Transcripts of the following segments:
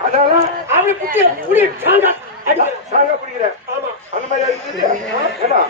அதாவது அவளை புட்டி புடி சாங்க அடி சாங்க பிடிக்கிறேன். ஆமா அந்த மாதிரி அடிக்குது. ஏடா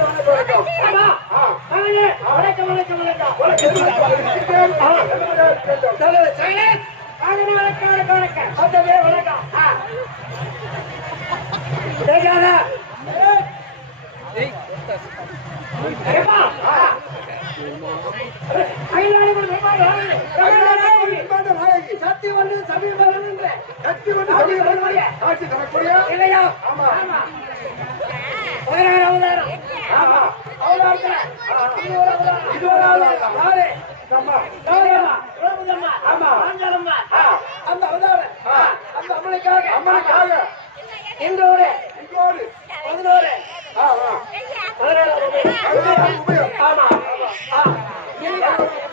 ஆமா. மகனே, வணக்கம், வணக்கம், வணக்கம். நல்லது. சைலன்ஸ். மகனே, வணக்கம், வணக்கம், வணக்கம். வந்ததே வணக்கம். கேட்காதா? ஏப்பா. அகிலாண்டவர் நிர்மாணி. சக்தி வந்து சமீபம் என்று. கத்தி வந்து சமீபம் ஆட்சி தரக்கூடிய இல்லையா? ஆமா. ஆமா. அவதாரம். ஆமா. அவதாரத்துல. இது ஒரு அவதாரம். யாரு? நம்ம யாரம்மா? ரோமதம்மா. ஆமா. ஆஞ்சலம்மா. ஆ. அந்த அவதாரம். அந்த அம்மனுக்காக. அம்மனுக்காக இன்றோடு இங்கோடு 11 ஆ ஆ 17 உபயோகம் ஆமா. இல்லையா?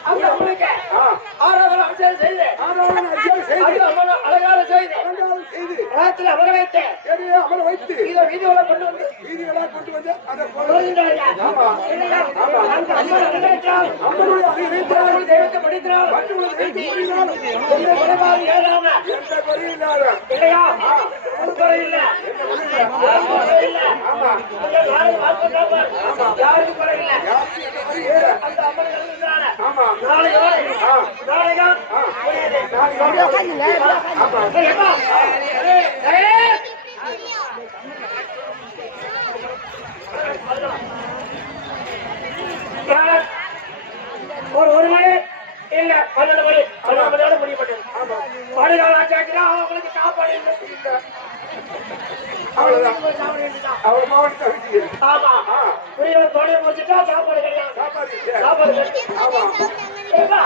அந்த அம்மனுக்கு ஆ ஆராதனை அபிஷேகம் செய்து ஆராதனை அபிஷேகம் செய்து அது அம்மனை அலங்காரம் செய்து அலங்காரம் செய்து நேரத்தில் அமர வைத்து சரியே அமர வைத்து இதை வீதியோட கொண்டு வந்து வீதிகளாக கொண்டு வந்து அதை சொல்கின்றார்கள். ஆமா. இல்லையா? ஆமா. அந்த அம்மன் அலங்கரித்தால் அம்மனுடைய அறிவித்தால் கடவுள் தெய்வத்தை படித்தால் மற்றவர்கள் கூறினால் எந்த குறைபாடு ஏறாம எந்த குறையும் இல்லாத இல்லையா? ஒரு குறை இல்லை. யாருக்கும் குறை இல்லை. ஆமா நீங்கள் யாரும் வாழ்க்கைக்காப்பார். யாருக்கும் குறை இல்லை. யாருக்கு எந்த குறையும் இல்லை. அந்த அம்மன் கலந்துகிறான ஆமா நாளையோடு ஆ. நாளைதான் புரியுது. ஆமா சரிப்பா? ஏய்! ஒரு மணி இல்ல 12 மணி 12 மணியோட முடியப்பட்டது. பாடுகால ஆச்சாக்கினா அவங்களுக்கு சாப்பாடு இல்லை. அவ்வளவுதான் சாப்பாடு இல்லைதான். அவர் மாவட்டத்தை வச்சு ஆமா. ஆ புரியல தொழில் முடிச்சுட்டா சாப்பாடு கிடையாது. சாப்பாடு இல்லை. சாப்பாடு கிடையாது. ஆமா சரிப்பா?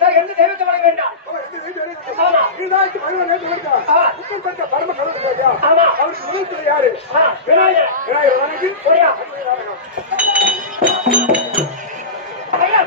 சரி, எந்த தெய்வத்தை வணங்க வேண்டாம். எந்த வீட்டு வரைக்கும் ஆமா. இதுதான் பருவம் நேற்று வரைக்கும் ஆ. உப்பு பெற்ற பரம கடவுள் இல்லையா? ஆமா. அவருக்கு முதல் யாரு? விநாயகர். விநாயகர் வணங்கி சரியா? ஐயா.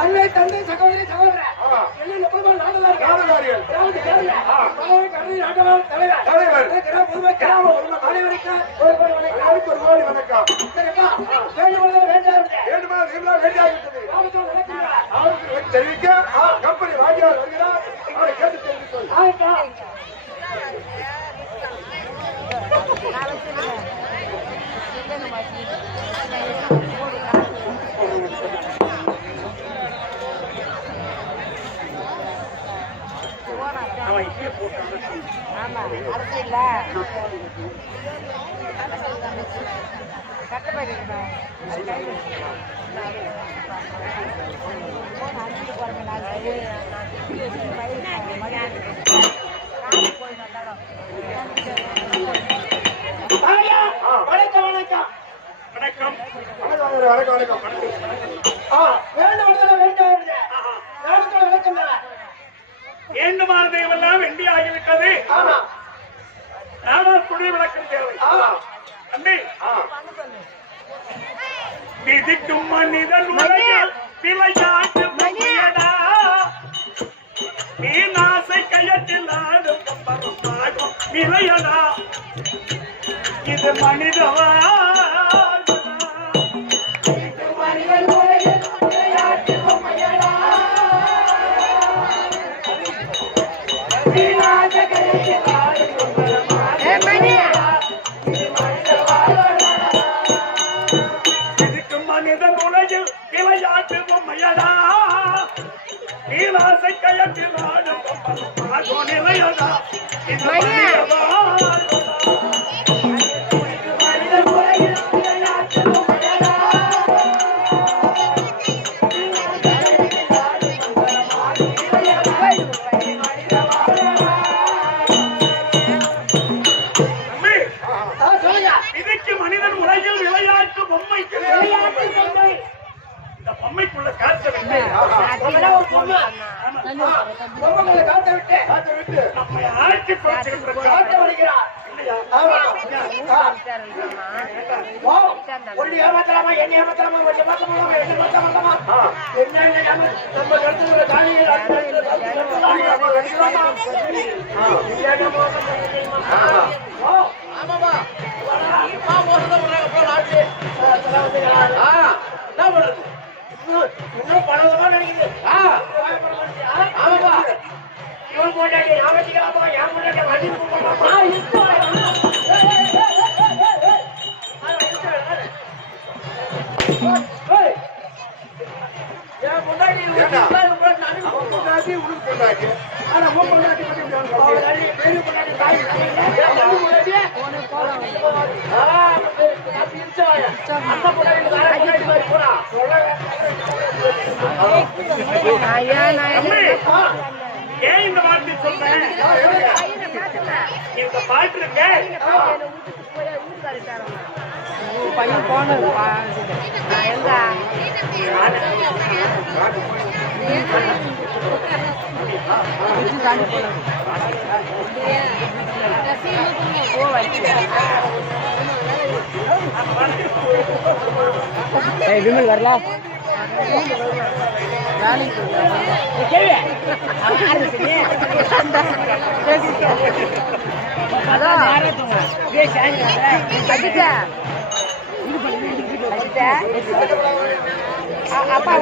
அன்னை தந்தை சகோதரி சகோதரர் எல்லாம் எப்போதும் நாடெல்லாம் நாடகாரிகள் தலைவர் தலைவர் கிராம பொதுமக்கள் அனைவருக்கும் ஒரு கோடி வணக்கம். எல்லாருக்கும் ஒரு கோடி வணக்கம். சரிப்பா? வேண்டுமானது வேண்டாம். வேண்டுமா நீங்களா வேண்டியாகிவிட்டது. கிராமத்தில் நடக்கிறார். அவருக்கு தெரிவிக்க கம்பெனி வாங்கியார் வருகிறார். அவரை கேட்டு தெரிவித்தோம். ஆயிட்டா? ஆமா அரசு இல்ல கட்டப்பட்டு ஐயா, வணக்கம் வணக்கம் வணக்கம் வணக்கம் வணக்கம் வேண்டுமானது வேண்டாம். வேண்டுமானது விளக்கம் தானே? வேண்டுமானதையெல்லாம் வெண்டி ஆகிவிட்டது. ஆமா. ஆனால் குடி விளக்கம் தேவை. அண்ணே, விதிக்கும் மனிதன் உலகில் விளையாட்டு மனிதடா. நீ நாசை கையத்தில் ஆடும் பம்பரமாகும் விளையடா இது மனிதவா இதுக்கு மனிதன் உலகில் விளையாட்டு பொம்மையடா நீலாசை கயத்தில் ஆடும் நிலையடா இது மனிதவா மனிதன் உலகில் விளையாட்டு பொம்மைக்கு இந்த பொம்மைக்குள்ள காற்ற விட்டு நம்மை ஆட்சி பறிச்சுக்கிட்டு வருகிறார். ஏமாத்தலாமா என்ன ஏமாத்தலாமா கொஞ்சம் மாத்தலாமா என்ன மாத்தலாமா என்ன நம்ம கருத்துல காணிகள் இன்னும் பணமா நினைக்குது இவன் போட்டாடி நான் வச்சுக்கலாமா என் போட்டாடி வண்டி போகலாமா ஏன் இந்த வார்த்தை சொல்றேன் இந்த பாட்டு இருக்க பையன் போனது விமல் வரலாம் அப்பா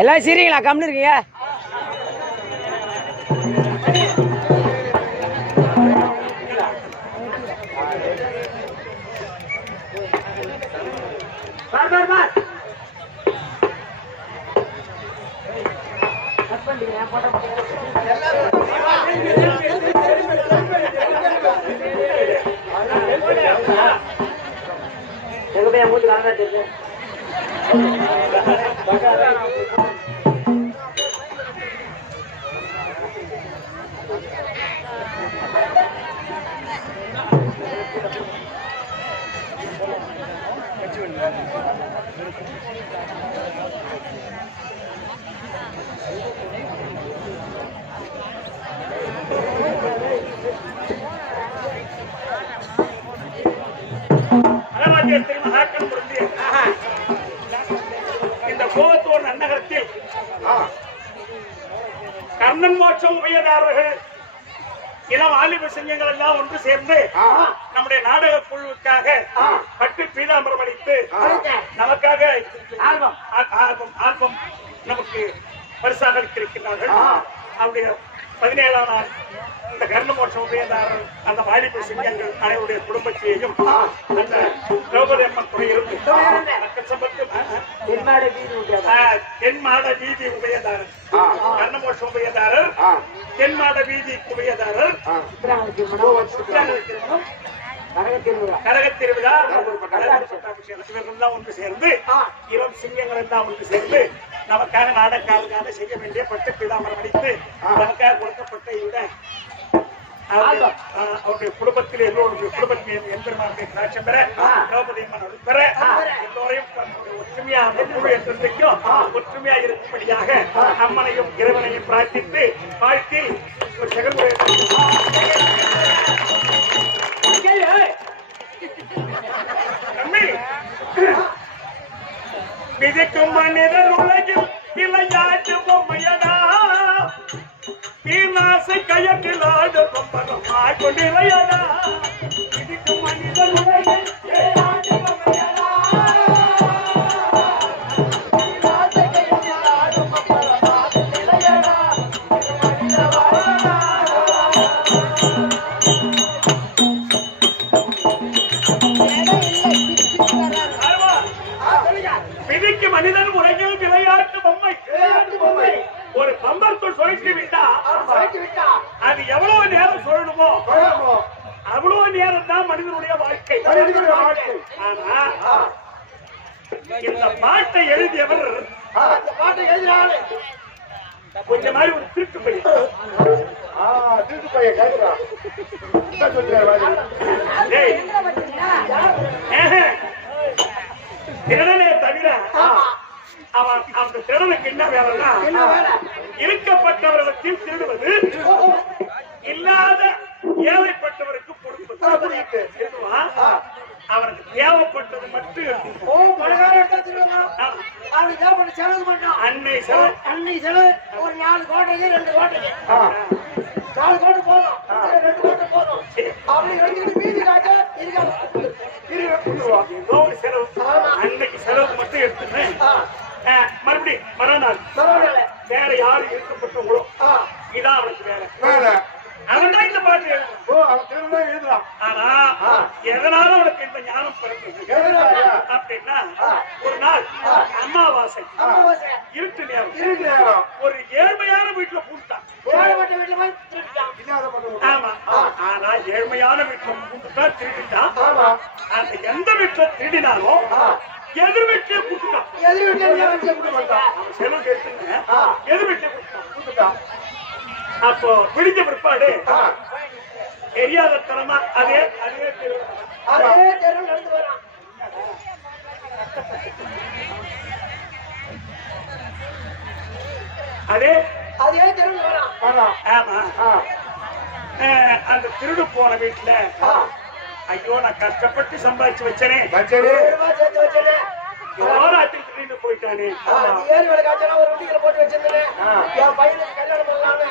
எல்லாம் சீரியங்களா கம்னு இருக்கீங்க? இந்த கோவத்தூர் நன்னகரத்தில் கர்ணன் மோட்சம் உபயதாரர்கள் இளம் வாலிப சிங்கங்கள் எல்லாம் ஒன்று சேர்ந்து நம்முடைய நாடக குழுவுக்காக பட்டு பீதாம்பரம் அளித்து நமக்காக ஆல்பம் நமக்கு பரிசாக அளித்திருக்கிறார்கள். அவருடைய 17ஆம் நாள் இந்த கர்ணமோட்சம் உபயதாரர் அந்த வாலிப சிங்கங்கள் அனைவருடைய குடும்பத்தையும் அந்த திரௌபதி அம்மன் துறையிலும் தென்மாட வீதி உபயதாரர் கர்ணமோட்சம் உபயதாரர் தென்மாட வீதி உபயதாரர் கரக திருவிழா ஒன்று சேர்ந்து இளம் சிங்கங்கள் எல்லாம் ஒன்று சேர்ந்து நமக்காக நாடகாரர்களாக செய்ய வேண்டிய பட்டு பீதாம்பரம் அடித்து நமக்காக கொடுக்கப்பட்ட இந்த அவருடைய குடும்பத்தில் எல்லோருடைய குடும்பத்தில் எம்பெருமானுடைய சாட்சியம் பெற திரௌபதி அம்மன் பெற எல்லோரையும் ஒற்றுமையாக குழு என்றைக்கும் ஒற்றுமையாக இருக்கும்படியாக அம்மனையும் இறைவனையும் பிரார்த்தித்து வாழ்த்தி ஒரு செகமுறை விதிக்கும் மனிதர் உலகில் விளையாட்டு பொம்மையடா தீனாசை கையத்தில் ஆடு பொம்பரமாய் கொண்டிலையடா விதிக்கும் மனிதர் உலகில் விளையாட்டு பொம்மையடா தீனாசை கையத்தில் ஆடு பொம்பரமாய் கொண்டிலையடா விதிக்கு மனிதன் உலகில் விளையாட்டு பொம்மை ஒரு பம்பரத்துள் சுழற்றி விட்டா அது எவ்வளவு நேரம் சுழலுமோ அவ்வளவு நேரம் தான் மனிதனுடைய வாழ்க்கை. ஆனா இந்த பாட்டை எழுதியவர் கொஞ்ச மாதிரி ஒரு திருட்டு பையன் திருடனே தவிர அவன் அந்த திருடனுக்கு என்ன வேலைன்னா இருக்கப்பட்டவர்களுக்கு திருடுவது இல்லாத ஏழைப்பட்டவருக்கு கொடுப்பது அவனுக்கு தேவைப்பட்டது மட்டும் அன்னை செலவு ஒரு 4 கோட்டைக்கு 2 கோட்டைக்கு 4 கோட்டை போதும் 2 கோட்டை போதும் அப்படி எடுத்துக்கிட்டு மீதி காட்ட செலவு அன்னைக்கு செலவுக்கு மட்டும் எடுத்துக்கிறேன். மறுபடியும் மறுநாள் வேற யாரும் இருக்கப்பட்டவங்களோ இதான் அவனுக்கு வேலை. அவன் தான் இந்த பாட்டு எழுதுறான். ஆனா எதனால அவனுக்கு இந்த ஞானம் பிறந்தது அப்படின்னா ஒரு நாள் அமாவாசை இருட்டு நேரம் ஒரு ஏழ்மையான வீட்டுல பூட்டான். இல்லாத பக்கம். ஆமா ஆனா ஏழ்மையான வீட்டுல கூட்டுதான் திருடிட்டான். ஆமா. அந்த எந்த வீட்டுல திருடினாலும் எதிர் வீட்டுல கூட்டுட்டான். எதிர் வீட்டுல வச்சு கூட்ட மாட்டான். அவன் செலவு கேட்டுங்க ஆ. எதிர் வீட்டுல கூட்டுட்டான். கூட்டுட்டான். அப்போ பிடிச்ச பிற்பாடு ஆ. தெரியாத தரமா அதே அதே தெரு. அதே தெருவில் நடந்து வரான். அதே அதே தெருவில் வரான். வரான். ஆமா ஆ. அந்த திருடு போன வீட்டுல ஆ. ஐயோ நான் கஷ்டப்பட்டு சம்பாதிச்சு வச்சனே வச்சது. 7 ரூபாய் சேர்த்து வச்சேனே. ஓராட்டி திருடிட்டு போயிட்டானே. ஏறி வேலை காய்ச்சலாம் ஒரு வீட்டுல போட்டு வச்சிருந்தேன். என் பையனுக்கு கல்யாணம் பண்ணலான்னு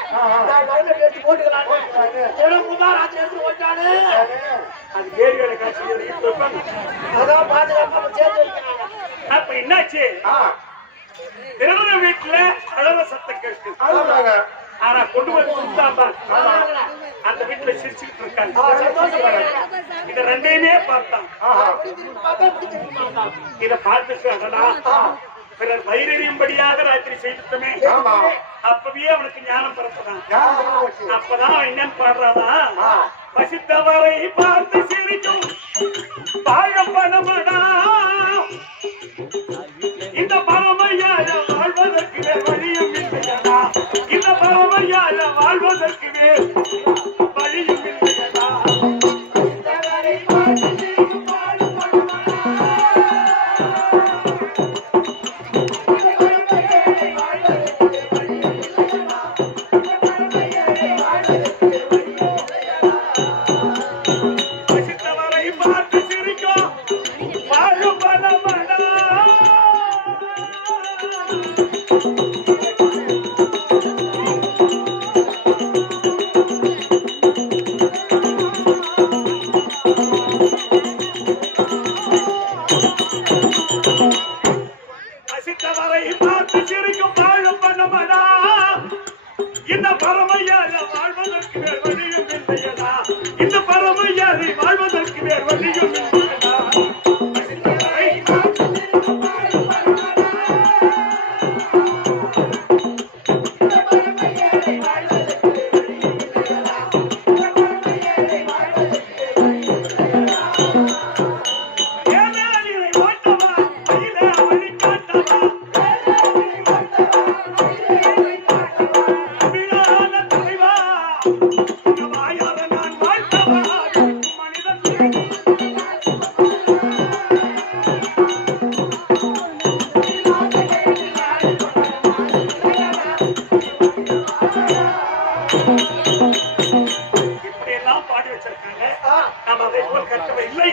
நான் நகை எடுத்து போட்டுக்கலான்னு ஏன்னா முதல் ராத்திரி எடுத்து ஓட்டானு. அது ஏரி வேலை காட்சி வைப்பாங்க. அதான் பாதுகாப்பா சேர்த்து வைக்கிறாங்க. அப்ப என்னாச்சு ஆ. திருட வீட்டுல அழக சத்தம் கேட்டு அழுகுறாங்க. ஆனா கொண்டு வந்து கொடுத்தாம்பா அந்த வீட்டுல சிரிச்சுக்கிட்டு இருக்காங்க. சந்தோஷப்படுறாங்க. இத ரெண்டையுமே பார்த்தான். ஆஹா. அப்படி திரும்பி பார்த்தா இப்படி திரும்பி பார்த்தான். இத பார்த்துட்டு பிறர் வயிறறியும்படியாக ராத்திரி செய்துட்டோமே. ஆமா. அப்பவே அவனுக்கு ஞானம் பிறப்பதான். யார் சொல்ல வச்சு? அப்பதான் அவன் என்னன்னு பாடுறானா பசித்தவரை பார்த்து சிரிக்கும் பாழப்பனமடா இந்த பரமையால வாழ்வதற்கு வழியும் இல்லையடா. இந்த பரமையால வாழ்வதற்கு வழியும் இல்லையடா. பசித்தவரை பார்த்து சிரிக்கும் பாழுபனமடா. பசித்தவரை பார்த்து சிரிக்கும் பாழுபனமடா இந்த பரமையால வாழ்வதற்கு வேறு வழியும் இல்லையடா. இந்த பரமையாலை வாழ்வதற்கு வேறு வழியும் இல்லையடா. பசித்தவரை ஏமாளியை ஓட்டவா கையில வழி காட்டவா அபிரான தலைவா இந்த வாயார நான் வாழ்த்தவா மனிதன் இப்படி எல்லாம் பாடி வச்சிருக்காங்க. நாம் அதை போல் கற்றவர் இல்லை,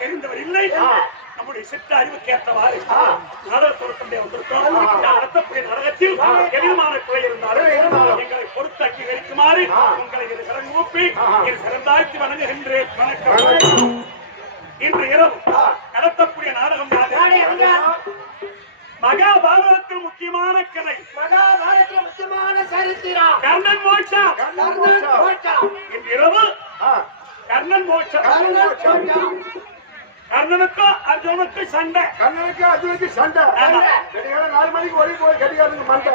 தெரிந்தவர் இல்லை. நம்முடைய சித்த அறிவுக்கு ஏற்றவாறு நாடகத்தோட்டத்தை வந்திருக்கோம். நடத்தக்கூடிய நாடகத்தில் எதிர்மான பிழை இருந்தாலும் எங்களை பொறுத்து அங்கீகரிக்குமாறு உங்களை இரு கரம் ஊப்பி இரு சிறந்தாழ்த்தி வணங்குகின்றேன். வணக்கம். இன்று இரவு நடத்தக்கூடிய நாடகம் மகாபாரதத்தில் முக்கியமான கதை மகாபாரதத்தில் முக்கியமான சரித்திரம் கர்ணன் மோட்சா. கர்ணன் மோட்சா. இன்று இரவு ஆ. கர்ணன் மோட்சா. கர்ணனுக்கும் அர்ஜுனுக்கும் சண்டை. கண்ணனுக்கு அர்ஜுனுக்கு சண்டை. கடிகாரம் 4 மணிக்கு ஓடி போய் கடிகாரத்துக்கு மண்டை.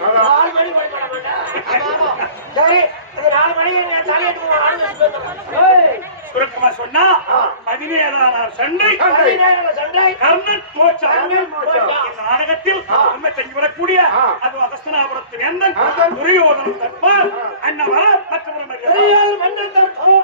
4 மணி போய் பண்ண மாட்டேன். சரி, அது 4 மணிக்கு நான் தலையிட்டு ஆரம்பிச்சு சுருக்கமா சொன்னா 17ஆம் நாள் சண்டை. சண்டை கர்ணன் மோட்சா. கர்ணன் மோட்சா. இந்த நாடகத்தில் உண்மை செஞ்சு வரக்கூடிய அது அகஸ்தனாபுரத்து வேந்தன் வேந்தன். துரியோதனன் தற்பால் அன்னவர மற்றவரும் பெரியார் மன்னன் தர்க்கம்.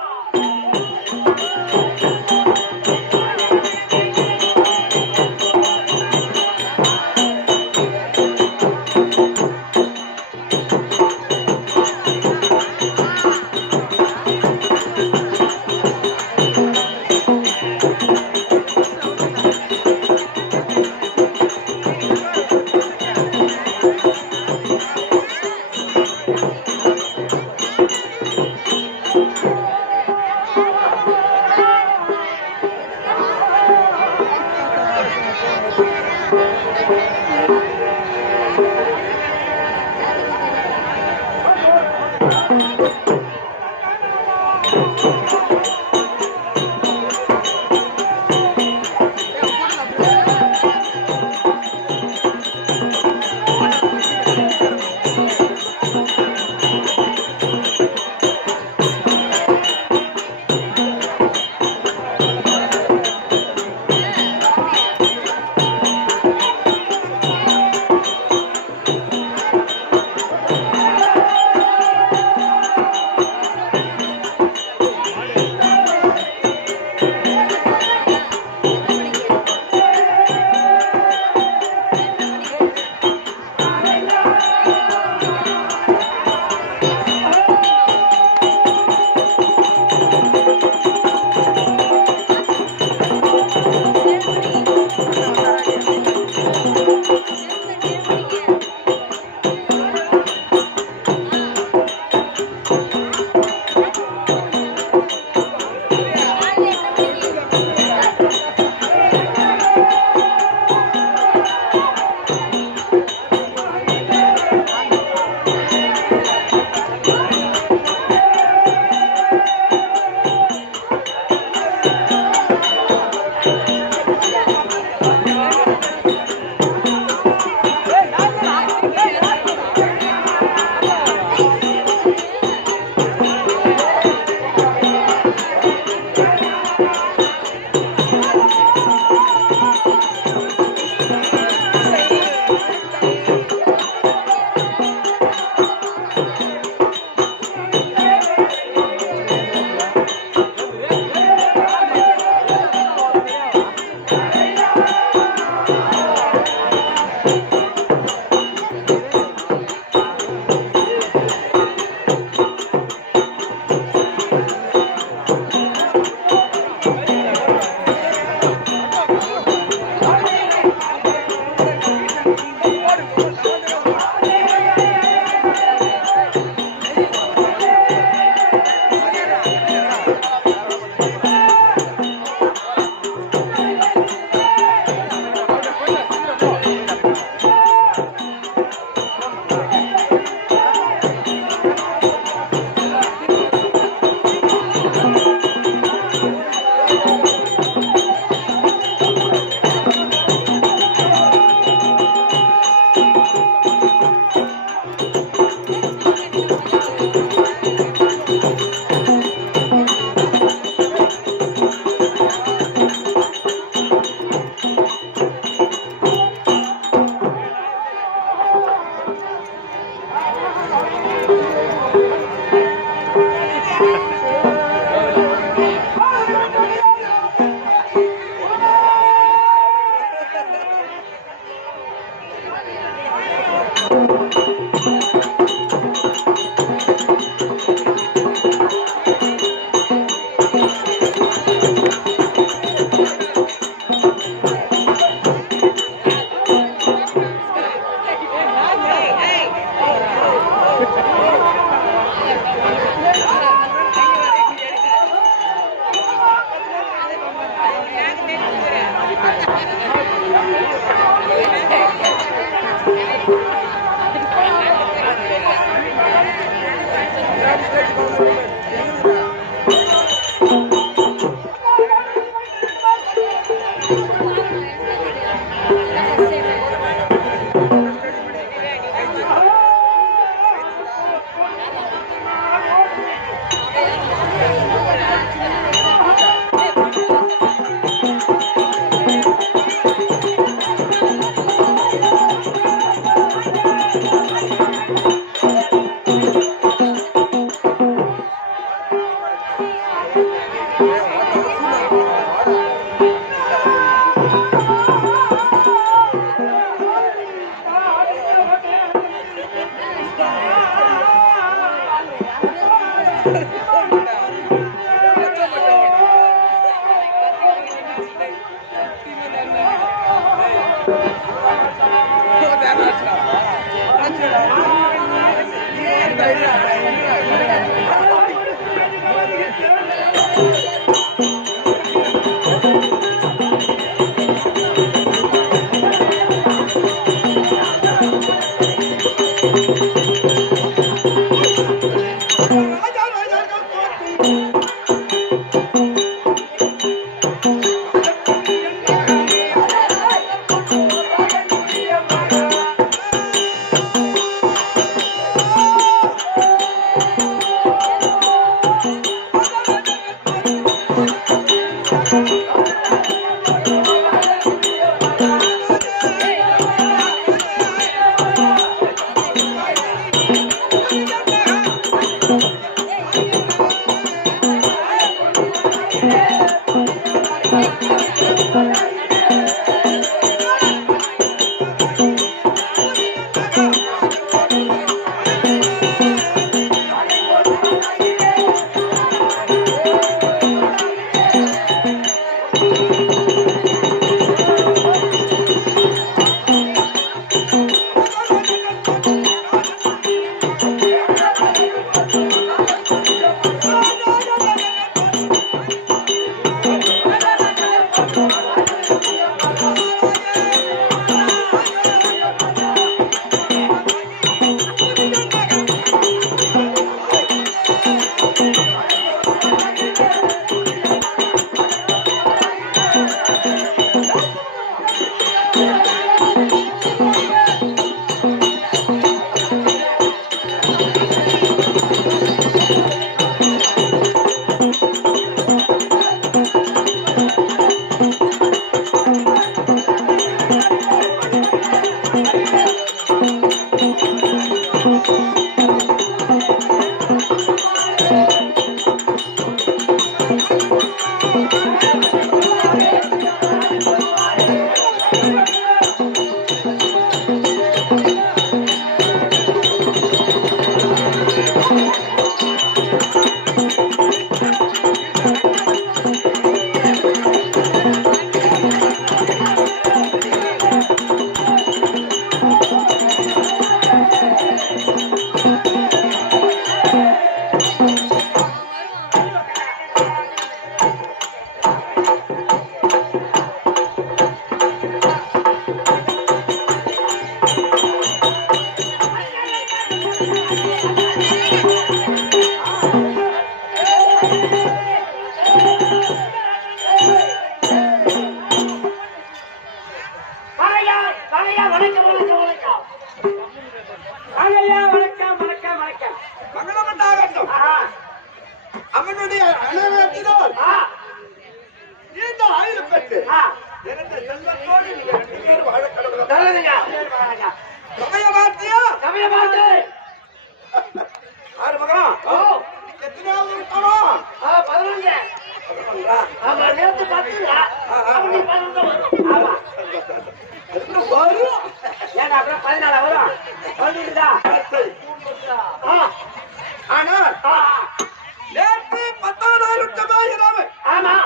அவனுடைய அனுமதியினால் நீண்ட ஆயுள் பெற்று இறந்த செல்வத்தோடு நீங்க 2 பேரும் வாழ கடவுள். சமயமாத்தியா? ஆறு மகன். எத்தனாவது இருக்கணும்? 11. 11. ஆமா, நேத்து 10. அப்படி 12 வரும். ஆமா. இன்னும் வரும். ஏன் அப்புறம் 14 வரும். வந்துடுதா? ஆனால் நேற்று 10,000 ஆமா.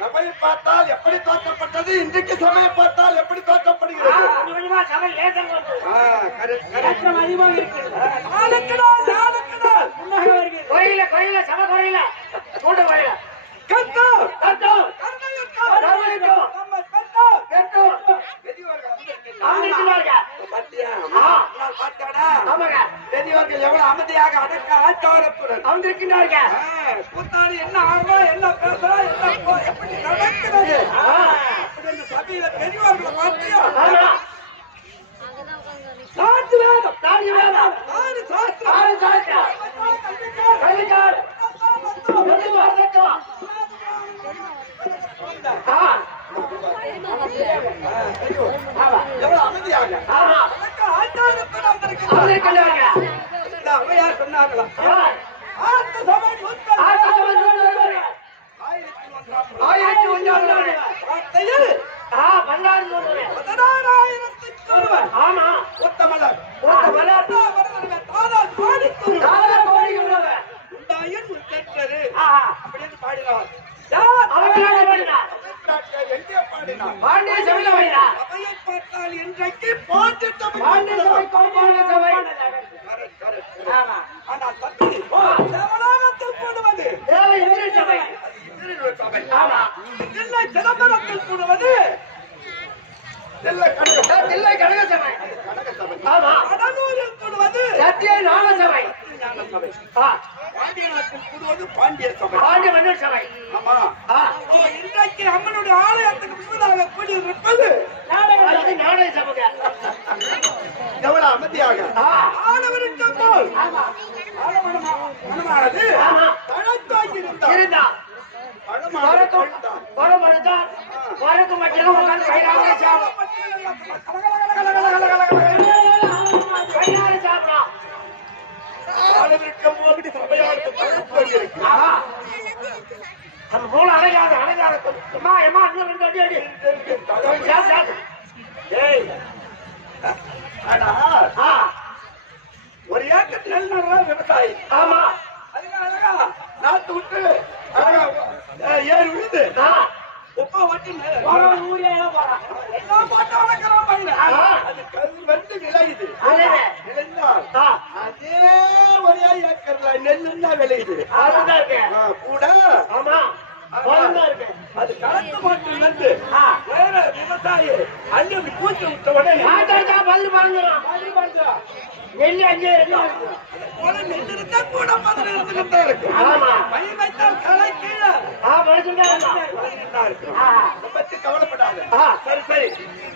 சபையை பார்த்தால் எப்படி தோற்றப்பட்டது, இன்றைக்கு சபையை பார்த்தால் எப்படி தோற்றப்படுகிறது? கொஞ்சம் கொஞ்சமா சபை லேசர் வருது. கரெக்ட். கஷ்டம் அதிகமாக இருக்கு. நாளுக்கு நாள் முன்னாக வருது. கோயில சபை கோயில கூட்ட கோயில கத்தம் கட்டும் எவ்வளவு அமைதியாக அடக்க ஆச்சாரத்துடன் அமர்ந்திருக்கின்றார்கள். கூத்தாடி என்ன ஆகுறோம், என்ன பேசுறோம், என்ன எப்படி நடக்கிறது அப்படி இந்த சபையில பெரியவர்களை பார்த்தியா? சாட்சி வேதம், தாடி வேதம், ஆறு சாஸ்திரம், ஆறு சாஸ்திரம், கல்விக்காடு, எதுவும் வரவேற்கலாம். எவ்வளவு அமைதியாக அடக்க ஆச்சாரத்துடன் அமர்ந்திருக்கின்றார்கள். இந்த அவையார் சொன்னார்களா? ஆத்த சபை 1101 வார்த்தையில் 16,000 ஆமா. உத்தமலர் உத்தமலர் தாதால் பாடித்துள்ளவர் தாதா கோடி உள்ளவர் உண்டாய் ஆனால் தம்பி தேவலோகத்தில் கூடுவது தேவை எதிரி சபை. சபை ஆமா. இல்லை சிதம்பரத்தில் கூடுவது தில்லை கனக சபை. கனக சபை ஆமா. கடலூரில் கூடுவது சத்திய ஞான சபை. ஞான சபை ஆ. பாண்டிய நாட்டில் கூடுவது பாண்டிய சபை பாண்டிய மன்னர் சபை. ஆமா ஆ. இன்றைக்கு அம்மனுடைய ஆலயத்துக்கு முன்பதாக கூடியிருப்பது அது ஞான சபைங்க. எவ்வளவு அமைதியாக ஆ. ஆடவருக்கு போல் ஆமா. மனமானது ஆமா. தனத்தாகி இருந்தார் இருந்தா பழமானது வரக்கும் மட்டும் உட்கார்ந்து வயிறார சாப்பிடும். வயிறார சாப்பிடும். ஆடவருக்கும் போது சபையானது தனத்தாகி இருக்கு ஆஹா. அந்த மூளை அழகாத எம்மா எம்மா இன்னும் 2 அடி அடி. சாப்பிடு, சாப்பிடு. ஏய் ஆனா ஆ. ஒரு ஏக்கர் நெல் நடுற விவசாயி ஆமா. அதுக்கு அழகா நாத்து விட்டு அழகா ஏறி விழுந்து ஆ. உப்பா வட்டி போறோம், ஊரே போறான். எல்லாம் போட்டு வளர்க்கிறான் பையன். ஆ. அது கல் வந்து விளையுது அதுவே. விளைந்தால் ஆ. அதே ஒரே ஏக்கர்ல நெல்லுன்னா விளையுது அதுதான் இருக்கு. கூட ஆமா. போறதுதான் இருக்கு. அது கலந்து மாட்டு நட்டு ஆ. வேற விவசாயி அள்ளி அப்படி பூச்சி விட்ட உடனே ஆட்டாச்சா பதில் பாருங்கிறான். நெல்லு அங்கே என்ன இருக்கு? போல நெல் இருந்தா கூட பதில் இருந்துகிட்டே இருக்கு ஆமா. பயிர் வைத்தால் களை கீழே மனுஷன் இருக்கு அதை பத்தி கவலைப்படாத ஆ. சரி சரி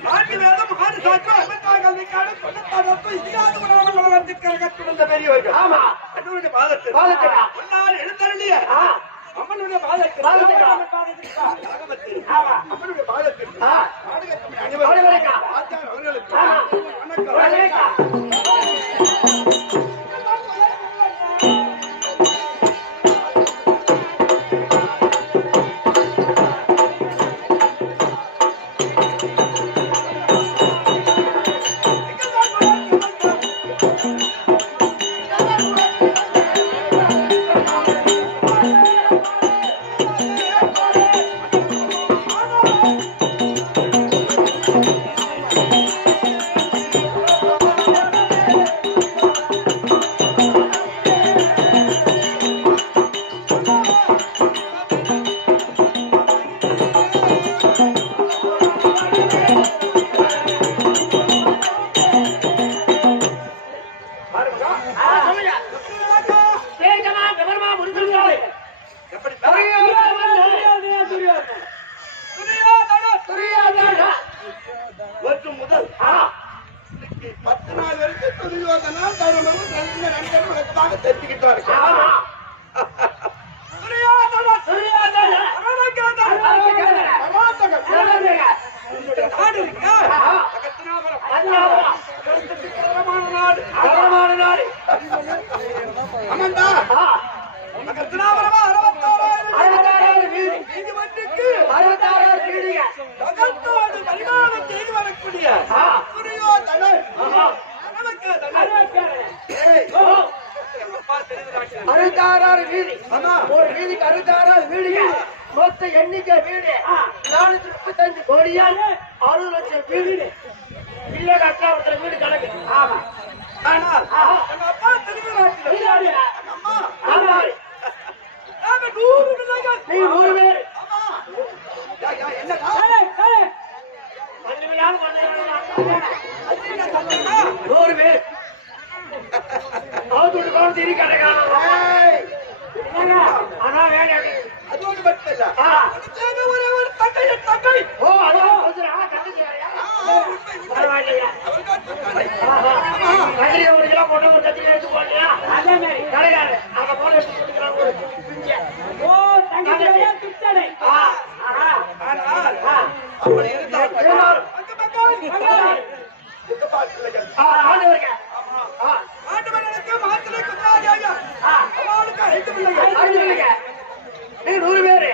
நாட்டு வேதம் ஆறு சாட்சி அகத்தாகல்விக்கான கொண்டத்தாரப்பு இல்லாத உணவுகள் வளர்ந்திருக்கிற பெரியவர்கள் ஆமா. அண்ணனுடைய பாதத்தில் பாதத்திலா? முன்னால் எழுந்தருளிய ஆ. அம்மனுடைய பாதத்தில் பாதத்திலா? யாகமத்தில் ஆமா. அம்மனுடைய பாதத்தில் ஆ. நாடகத்தின் அனைவருக்கும். ஆச்சார் அவர்களுக்கு ஆமா. வணக்கம் முதல் 10 நாள் வரைக்கும் துரியோதனா தருமனும் நண்பர்கள் வளர்த்தாக தெரிஞ்சுக்கிட்டாரு ஒரு வீதிக்கு 66 வீடு. மொத்த எண்ணிக்கை வீடு 435 கோடியால் 6 லட்சம் வீடு. இல்ல அக்கா ஒருத்தர் வீடு கணக்கு. ஆமா. ஆனால் எங்க அப்பா திருவிழாட்டில் அம்மா ஆமா. நாங்க 100 பிள்ளைகள் நீ 100 பேர். என்னடா மண்ணு விழாவும் மண்ணு விழாவும் 100 பேர். அவத்தோடு கவுன் திரி கடைக்கான அதான் வேணும். அது ஒண்ணு மட்டும் இல்ல ஆ. ஒரே ஒரு தங்கை ஓ அதான் கண்டிச்சு பரவாயில்லையா? கதிரி 1 கிலோ போட்டு ஒரு கத்திரி எடுத்து போட்டியா? அதே மாதிரி கடைக்காரு அங்க போன எடுத்து போட்டுக்கிறான். அப்படி இருந்தால் ஆண்டவனுக்கு மாத்திரை குத்தாதியாக அவளுக்கு 5 பிள்ளைகள் நீ 100 பேரு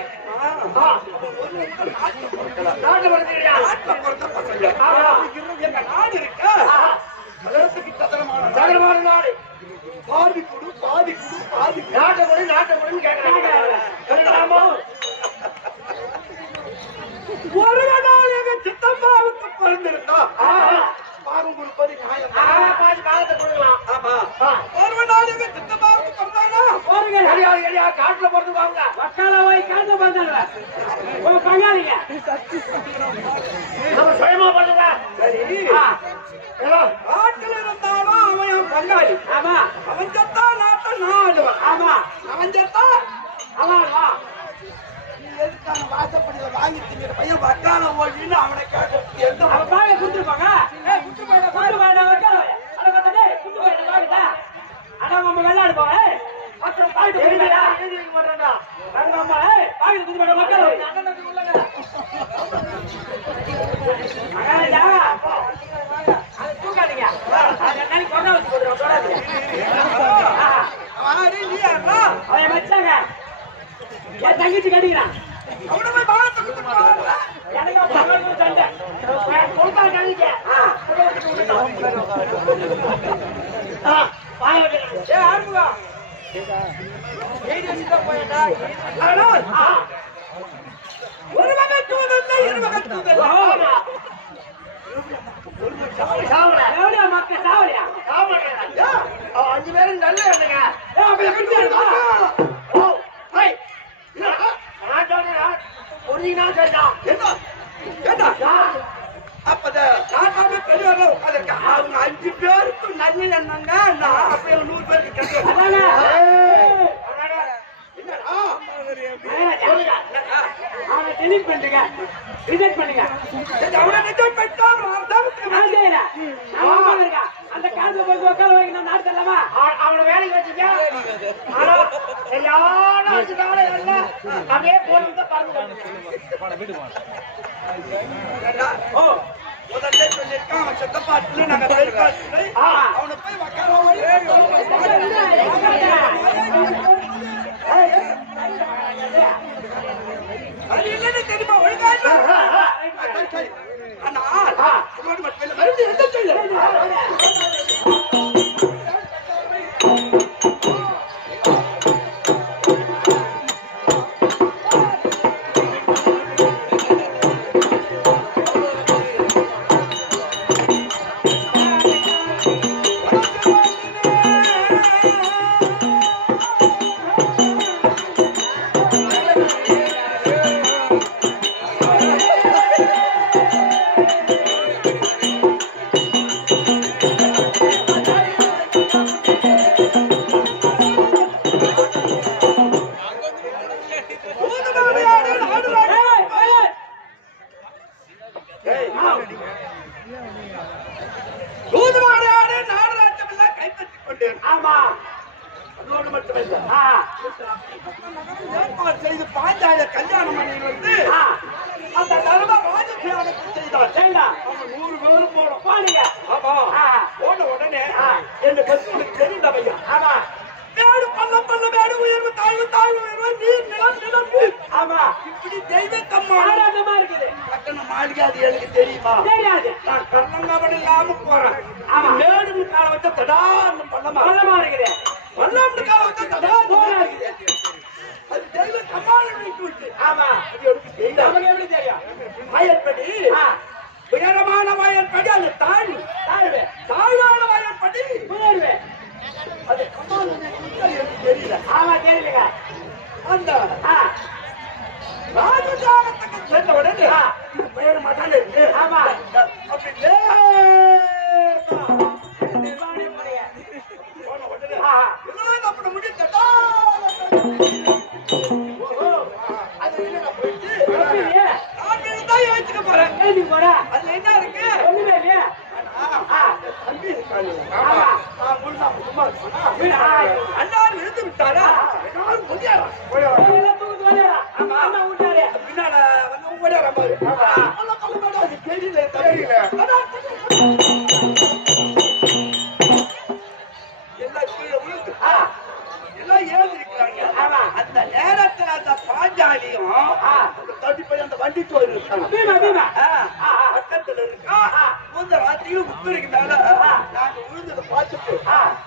நாட்டு நாட்டில் பிறந்த பசங்க எங்க நாடு இருக்க வளர்த்துக்கு சகலமான நாடு பாதி குடு பாதி நாட்டை கேட்கிறாங்க. ஒரு நாள் எங்க சித்தம்மாவுக்கு பிறந்திருந்தா பாகம் கொடுப்பது நியாயம். பாதி பாகத்தை கொடுக்கலாம். ஆமா. ஆ. ஒருவன் நாளைக்கு திட்டமாக பிறந்தானா? போறீங்க கிடையாது, கிடையாது. காட்டுல பிறந்து வாங்க. வக்கால போய் காட்டு பண்ணல உங்க பங்காளிங்க நம்ம சுயமா பண்ணுங்க. சரி. ஏதோ நாட்டில் இருந்தாலும் அவன் என் பங்காளி. ஆமா அவன் செத்தா நாட்டை நான் ஆளுவேன். ஆமா அவன் செத்தா அவன் வா நீ எதுக்கான வாசப்படியில வாங்கி திங்கிற பையன் வக்கால ஓடின்னு அவனை கேட்க எந்த அவன் பாக குடுத்துருப்பாங்க குட்டு பாட வக்கால அட கத்தடே குட்டு பாட பாடுடா அட நம்ம வெள்ளாடு போய் அப்புறம் பாட்டு போயிடா எழுதி வரேன்டா. அங்க அம்மா பாக குட்டு பாட வக்கால அண்ணனுக்கு உள்ளங்க அங்கடா அது தூக்காதீங்க அது என்னன்னு கொண்டா வச்சு போடுறோம் தொடாது ஆடி நீ யாரா? அவன் வச்சாங்க என் தங்கச்சி கட்டிக்கிறான் அவனை போய் பாகத்தை கொடுத்துட்டு போறாங்க. எனக்கு பகலுக்கு சண்டை கொடுத்தா கழிக்க ஏ ஆறுமுகா ஏடி வச்சுட்டா போயடா. ஒரு மகன் தூதல்ல இரு மகன் தூதல்ல. எவ்வளோ மக்கள் சாவலியா அஞ்சு பேரும் நல்ல எண்ணுங்க. அவன் எப்படி இருக்கான்? ஓ, ஹை. என்னடா? நான் சொல்றேன். புரியுதுனா சரிதான். என்ன ஏண்டா அப்பத நாட்டாமே பெரியவர்கள் உட்கார்ந்திருக்கா. அவங்க 5 பேருக்கும் நல்ல எண்ணங்க. நான் அப்படியே 100 பேருக்கு கேட்கிறேன். அதானே என்னடா அவனை டெலிட் பண்ணுங்க ரிஜெக்ட் பண்ணுங்க அவனை நிஜம் பெற்றா அர்த்தத்துக்கு நான் செய்யறேன் நான் இருக்கேன் அந்த காலத்துல போய் உட்கார வைக்கணும் நாடு தரலாமா அவனை வேலைக்கு வச்சுக்க. ஆனா, சரியான வச்சுட்டாலே எல்லாம் அப்படியே போட்டு பறந்து ஏண்டா, ஓ முதல்ல சொல்லியிருக்கான் அவன் செத்த பாட்டுல நாங்க வெளிப்பாட்டு அவனை போய் வக்கார அது இல்லன்னு தெரியுமா ஒழுங்கா இல்ல? சரி. ஆனா உன்னோட மட்டும் இல்ல. மறுபடியும் என்ன சொல்லு? தூதுவாடையாடு நாடராட்டம் எல்லாம் கைப்பற்றிக் கொண்டேன். ஆமா அதோடு மட்டுமல்ல ஆ ஏற்பாடு செய்து பாஞ்சாலிய கல்யாணம் பண்ணி வந்து அந்த தர்ம ராஜபியானத்தை செய்தான். சரிடா அவன் 100 பேரும் போனோம். பாருங்க ஆமா ஆ. போன உடனே என்ன பத்தி உனக்கு தெரிந்தவையா? ஆமா மேடு பள்ளம் பள்ளம் மேடு உயர்வு தாழ்வு தாழ்வு உயர்வு நீர் நிலம் நிலம் நீர். ஆமா இப்படி தெய்வத்தம்மா ஆனந்தமா இருக்குது கட்டண மாளிகை அது எனக்கு தெரியுமா? தெரியாது நான் கள்ளங்கபடி இல்லாம போறேன். ஆமா. மேடு கால வச்ச தடான்னு பள்ளமா ஆனந்தமா இருக்குது பள்ளம் கால வச்ச தடான்னு இருக்குது. அது தெய்வ கம்மாளம் விட்டு ஆமா அது எனக்கு தெரியும். நமக்கு எப்படி தெரியும் வயற்படி ஆ உயரமான வயற்படி அது தாழ்வு தாழ்வு தாழ்வான வயற்படி உயர்வு அது கம்மாளம் எனக்கு தெரியல. ஆமா தெரியலங்க அந்த ஆ ராஜசாரத்துக்கு சென்ற உடனே ஆ. இது பெயர் மகன் இருக்கு. ஆமா. அப்படி லேசா நிர்வாணம் பண்ணுங்க போன உடனே ஆ எல்லாம் அப்படி முடித்தா அது என்ன போயிட்டு எப்படி நான் தான் யோசிச்சுக்க போறேன். எழுதி போறா அதுல என்ன இருக்கு? ஒண்ணுமே இல்லையா ஆனா, தம்பி இருக்காரு. ஆமா. நான் முழுசா சும்மா இருப்பேனா? அண்ணாரு இருந்து விட்டாரா? எல்லாரும் ஒடியாரா? எல்லாம் தூக்கிட்டு வரையறா ஆமா அண்ணா விட்டாரு பின்னால வந்து ஓடியாரா பாரு. பல்ல பல்ல பல்ல அது தெரியல. அதான் எல்லாம் கீழே விழுந்து. எல்லாம் ஏறிக்கிறாங்க. ஆமா. அந்த நேரத்துல அந்த பாஞ்சாலியும் அந்த தம்பி போய் அந்த வண்டி தோல் இருக்காங்க. பீமா பீமா பக்கத்துல இருக்கா. இந்த ராத்திரியில முப்பதுக்கு மேல நாங்க விழுந்ததை பார்த்துட்டு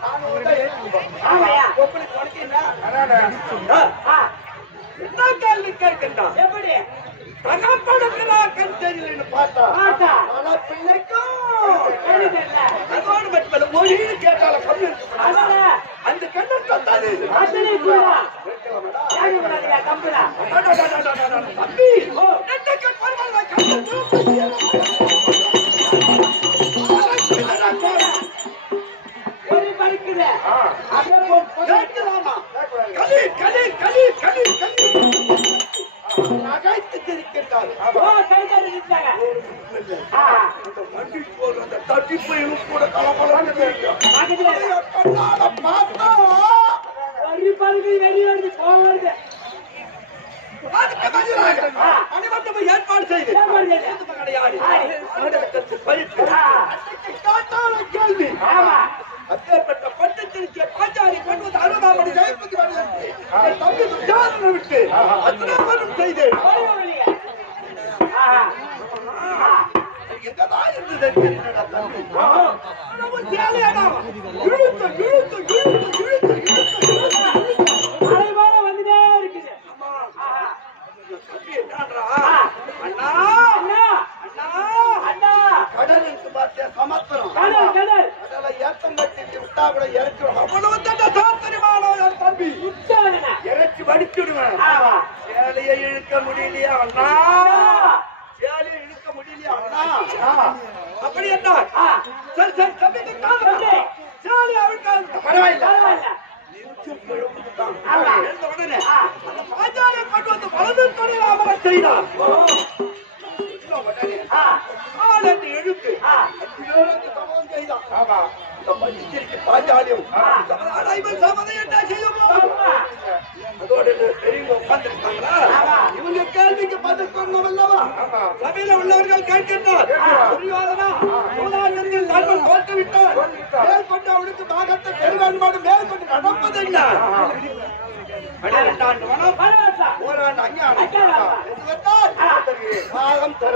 நாங்க வந்து ஏறிக்கிட்டோம். ஆமாய்யா. உங்களுக்கு உனக்கு என்ன? என்ன கேள்வி கேட்கின்றான்? எப்படி தகப்பனுக்கு கண் தெரியலன்னு பார்த்தா பார்த்தா. ஆனா பிள்ளைக்கும் தெரியுது இல்ல? அதோடு மட்டுமல்ல மொழி கேட்டால கண்ணு அதனால அந்த கண்ணை தந்தாது அத்தனை கூட யாரு பண்ணாதீங்க, கம்புடா. தம்பி என்னக்கு பரவாயில்ல கண்ணு ஒரு பறிக்குது. அப்படியே போ. கேட்கலாமா களி களி களி களி களி நகைத்து திரிக்கின்றார் ஓ, கை தட்டி நிறுத்தாங்க. ஆ, அந்த வண்டி போற அந்த தட்டிப்பையும் கூட கலப்பலான்னு தெரியும் பக்கத்துல இரு. கண்ணால பார்த்தா ஒரு பறிக்கு வெளியே வந்து போவது. அதுக்கு பதிலாக அனைவரும் ஏற்பாடு செய்து ஏற்பாடு செய்து. புது மகனை ஆடி ஆடகத்தை பறித்து ஆ. அன்றைக்கு காட்டான கேள்வி ஆமா. அப்பேற்பட்ட பட்டத்திற்கு பாஞ்சாலி கொண்டு வந்து அருகாமணி ஜெயபதி வருகிறது தம்பி துச்சாதனை விட்டு அத்தனை செய்து போடுங்க வெளியே. ஆஹா. ஆ. எங்கதான் இருந்தது தெரியலடா தம்பி நம்ம சேலையாடா இழுத்து இழுத்து இழுத்து இழுத்து இழுத்து அலை போல வந்துட்டே இருக்குது. ஆஹா. தம்பி என்னன்றா அண்ணா அண்ணா, அண்ணா அண்ணா. கடலுக்கு பார்த்தியா சமத்திரம் கடல், கடல். கடலை ஏத்தம் கட்டி விட்டா கூட இறக்கிடும் அவ்வளவு தண்ட சாத்திரமானோ என் தம்பி உச்சவனே. இறக்கி வடிச்சுடுவேன் ஆமா. சேலையை இழுக்க முடியலையா அண்ணா சேலையை இழுக்க முடியலையா அண்ணா அப்படி என்ன ஆ. சரி சரி தம்பி தம்பி. சேலை அவிழ்க்காது பரவாயில்ல பரவாயில்ல. ஆமா. எழுந்த உடனே ஆ. அந்த பாஞ்சாலியை கொண்டு வந்து வலது தொழில் அமர செய்தார் ஓ. உடனே ஆ. ஆனந்து எழுத்து ஆ. சமம் செய்தான் ஆமா இந்த மஞ்சிற்கு பாஞ்சாலியும் சமதானாய்வு சமதை என்ன செய்யுமோ ஆமா. அதோட பெரியவங்க உட்கார்ந்துருக்காங்களா இவங்க கேள்விக்கு பதில் சொன்னோம் அல்லவா சபையில உள்ளவர்கள் கேட்கின்றார் துரியோதனா சூதாட்டத்தில் நண்பன் தோற்று விட்டார் மேற்கொண்டு அவனுக்கு பாகத்தை பெருவாழ்வாடு மேற்கொண்டு நடப்பது என்ன 12 ஆண்டு மனம் பரவாயில்ல. ஓராண்டு அஞ்ஞானம் அஞ்ஞானம். எது வந்தால் பாகம் தர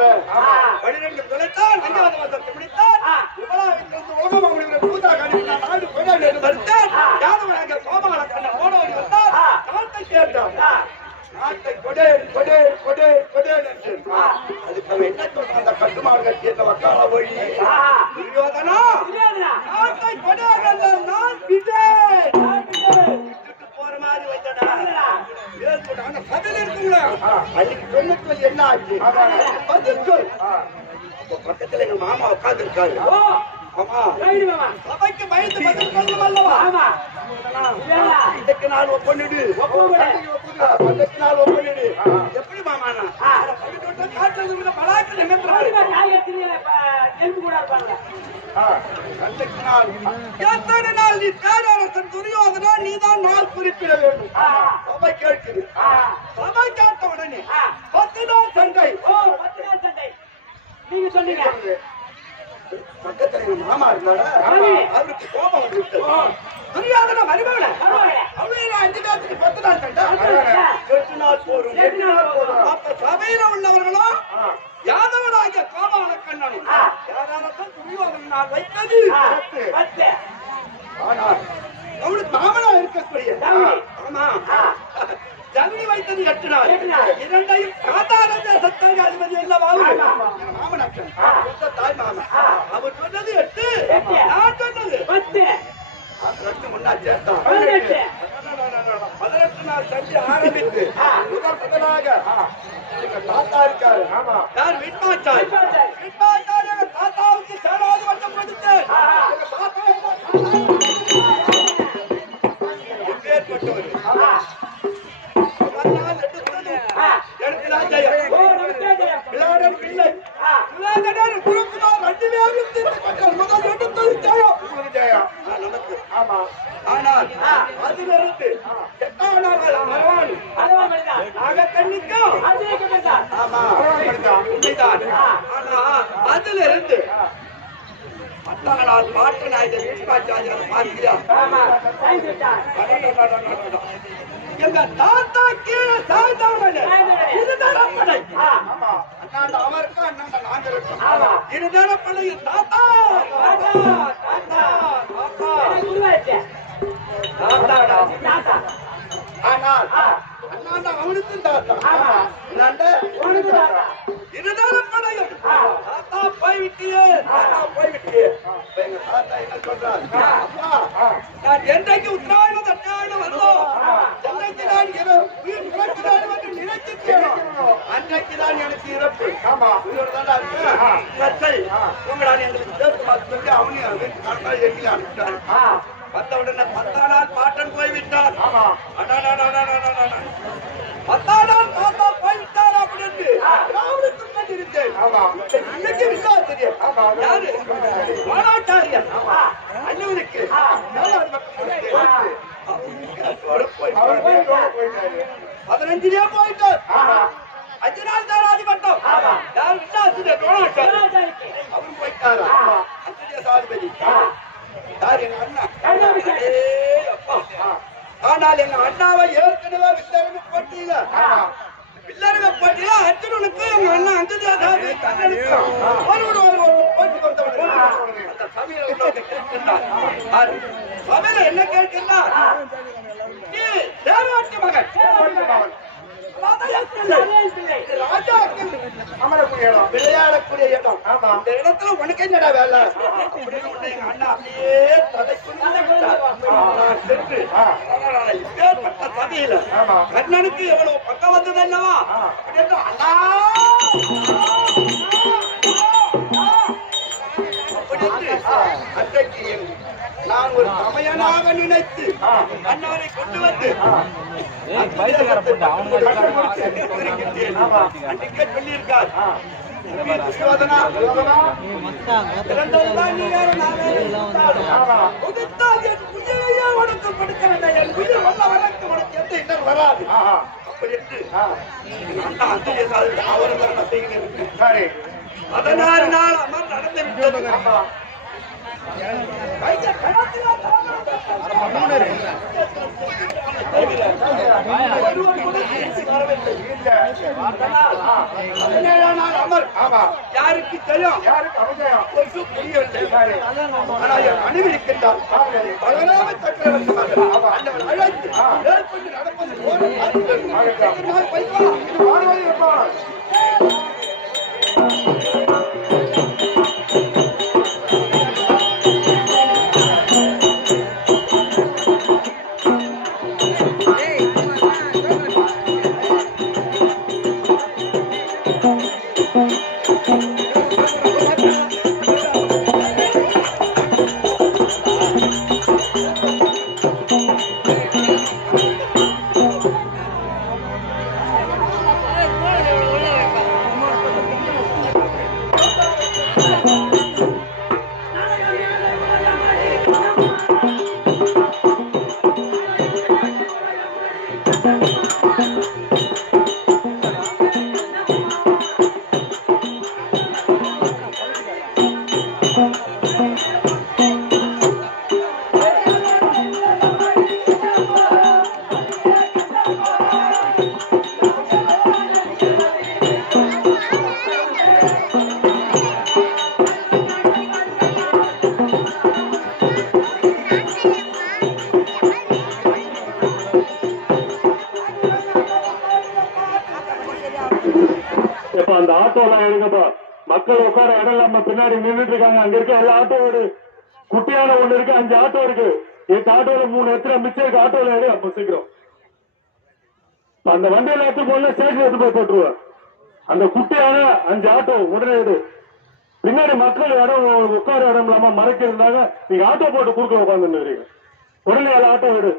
12 தொலைத்தால் அஞ்ஞாவது வந்தத்தை முடித்தால் உபலாவிலிருந்து உலகம் அவனுடைய பூதா கணிப்பினா நாடு கொண்டாடி வருத்தால் யாதவனாக கோபால கண்ண ஓடோடி வந்தால் நாட்டை கேட்டான் நாட்டை கொடே கொடே கொடே கொடே என்று அதுக்கு அவன் என்ன சொல்றான் அந்த கட்டுமாறு கட்டி அந்த வக்கால வழி துரியோதனா துரியோதனா. நாட்டை கொடே நான் விட்டேன் நான் விட்டேன். விட்டுட்டு போற மாதிரி வந்தடா ஆனா பதில் இருக்குங்களா அன்னைக்கு சொன்னதுல என்ன ஆச்சு பதில் சொல் அப்ப பக்கத்துல எங்க மாமா உட்கார்ந்து இருக்காரு ஓ. ஆமா ரைடு மாமா. சபைக்கு பயந்து பதில் சொல்லணும் அல்லவா ஆமா. இல்லையா? இன்றைக்கு நாள் ஒப்பனிடு பந்தக்கு நாள் ஒப்பனிடு எப்படி மாமாண்ணா படிக்கட்டு காட்டுறது பலாக்கு நிமித்தம் காய் எடுத்துட்டு எலும்பு கூட இருப்பாங்க. அன்றைக்கு நாள் எத்தனை நாள் நீ பேரரசன் துரியோதனா நீதான் நாள் குறிப்பிட வேண்டும் சபை கேட்குது சபை கேட்ட உடனே 10 நாள் சண்டை ஓ, 10 நாள் சண்டை. நீங்க சொன்னீங்க. பக்கத்துல எங்க மாமா இருந்தாரா ஆமா. அவருக்கு கோபம் வந்து விட்டது துரியோதனா மருமகள பரவாயில்ல. அவளே 5 பேருக்கு 10 நாள் சண்டை பரவாயில்ல. 8 நாள் போரும் 8 நாள் போரும் அப்ப சபையில உள்ளவர்களும் யாதவனாகிய கோபால கண்ணனும் யாராலதான் துரியோதனால் வைத்தது 10. ஆனால் அவனுக்கு மாமனா இருக்கக்கூடிய ஆமா ஜனனி வைத்தது 8 நாள் 8 நாள். இரண்டையும் காத்தார தேசத்தாய் அதிபதி அல்லவா மாமனாக்கன் தாய் மாமன் அவர் சொன்னது 8 நான் சொன்னது 10. ரெண்டு முன்னா சேர்த்தான் 18. 18 நாள் சண்டை ஆரம்பித்து முதலாக எங்க தாத்தா இருக்காரு யார் விட்மாச்சாய் விட்மாச்சாய் எங்க தாத்தாவுக்கு சேராது வட்டம் கொடுத்து எங்க தாத்தா எப்பேற்பட்டவர் ஓ, நமஸ்தே ஜெயம். விளையாடல் பிள்ளை விளையாடல் குறுக்குதான் 2 பேரும் தீர்த்து கொண்டார் முதல் எடுத்தது ஜெயம் நமக்கு ஆமா ஆனால் அதிலிருந்து 8ஆம் நாள் பகவான் அதுவா மனிதா. நாகக்கண்ணிக்கும் அதுக்கு பேசா. ஆமா உண்மைதான் ஆனா அதிலிருந்து 10ஆம் நாள் பாட்டு நாயகர் வீஷ்மாச்சாரியார் பார்த்தியா ஆமா. சைன்ஸ் விட்டார். எங்க தாத்தா கீழே சாய்ந்தவனே இதுதான் படை ஆமா. அண்ணாண்ட அவருக்கும் அண்ணாண்ட நாங்க இருக்கோம் ஆமா. இதுதான் படையில் தாத்தா தாத்தா தாத்தா தாத்தா எனக்கு குருவாயிடுச்சு. தாத்தாடா தாத்தா. ஆனால் நான் அவனுக்கும் தாத்தா. ஆமா. நான்டா உனக்கு தாத்தா. இதுதான் படையும். ஆ. தாத்தா போய்விட்டியே, தாத்தா போய்விட்டியே. இப்ப எங்க தாத்தா என்ன சொல்றாரு? அப்பா, நான் என்றைக்கு உத்தராயணம் தட்டாயணம் வந்தோம், என்றைக்கு நான் உயிர் பிறக்கிறான் என்று நினைக்கிறேனோ, அன்றைக்குதான் எனக்கு இறப்பு. உயிரோடுதான்டா இருக்கேன். சரி, உங்களால் எங்களுக்கு சேர்த்து பார்த்து சொல்லி அவனையும் எங்களை அனுப்பிட்டாரு. வந்த உடனே 10 நாள் பாட்டன் போய்விட்டார். 10 நாள் தாத்தா போய்விட்டார் அப்படின்னு அவனுக்கு கண்டிருந்தேன். இன்னைக்கு விசாரித்தேன். யாரு? மாநாட்டாரியர் அண்ணனுக்கு 15 போயிட்டார். 5 நாள் தாராதி பட்டம். யாரு விசாரித்தேன்? அவன் போயிட்டாரா? சாதிபதி யார்? எங்க அண்ணா. அப்பா, ஆனால் எங்க அண்ணாவை ஏற்கனவே வில்லரங்க போட்டியில அர்ஜுனனுக்கு எங்க அண்ணா அங்கதியாசாமி போட்டி கொடுத்தவன். அந்த சபையில என்ன கேட்கிறார்? நீ தேவாட்டி மகன், விளையாடக்கூடிய இடம். இந்த இடத்துல உனக்கு என்னடா வேலை அப்படின்னு எங்க அண்ணா அப்படியே சென்று இப்பேற்பட்ட சபையில கண்ணனுக்கு எவ்வளவு பக்கம் வந்தது அல்லவா அப்படின்னு அண்ணா அப்படின்னு அன்றைக்கு நான் ஒரு சமயனாக நினைத்து அண்ணாவை கொண்டு வந்து சொல்லியிருக்கார். வராது அப்படி என்று 16 நாள் அமர் நடந்து விட்டது. யாருக்கு தெரியும்? அணிவிருக்கின்றார் அழைத்து மேற்கொண்டு நடப்பது அந்த ஆட்டோலாம் எடுங்கப்பா. மக்கள் உட்கார இடம் இல்லாம பின்னாடி நின்றுட்டு இருக்காங்க. அங்க இருக்க எல்லா ஆட்டோவோட குட்டியான ஒண்ணு இருக்கு, 5 ஆட்டோ இருக்கு. 8 ஆட்டோல 3 எத்தனை மிச்சம் இருக்கு. ஆட்டோல எடு அப்ப சீக்கிரம். அந்த வண்டியில எடுத்து போல ஸ்டேஷன் எடுத்து போய் போட்டுருவேன். அந்த குட்டியான 5 ஆட்டோ உடனே எடு. பின்னாடி மக்கள் இடம் உட்கார இடம் இல்லாம மறைக்க இருந்தாங்க. நீங்க ஆட்டோ போட்டு குறுக்க உட்கார்ந்து உடனே எல்லா ஆட்டோ எடு.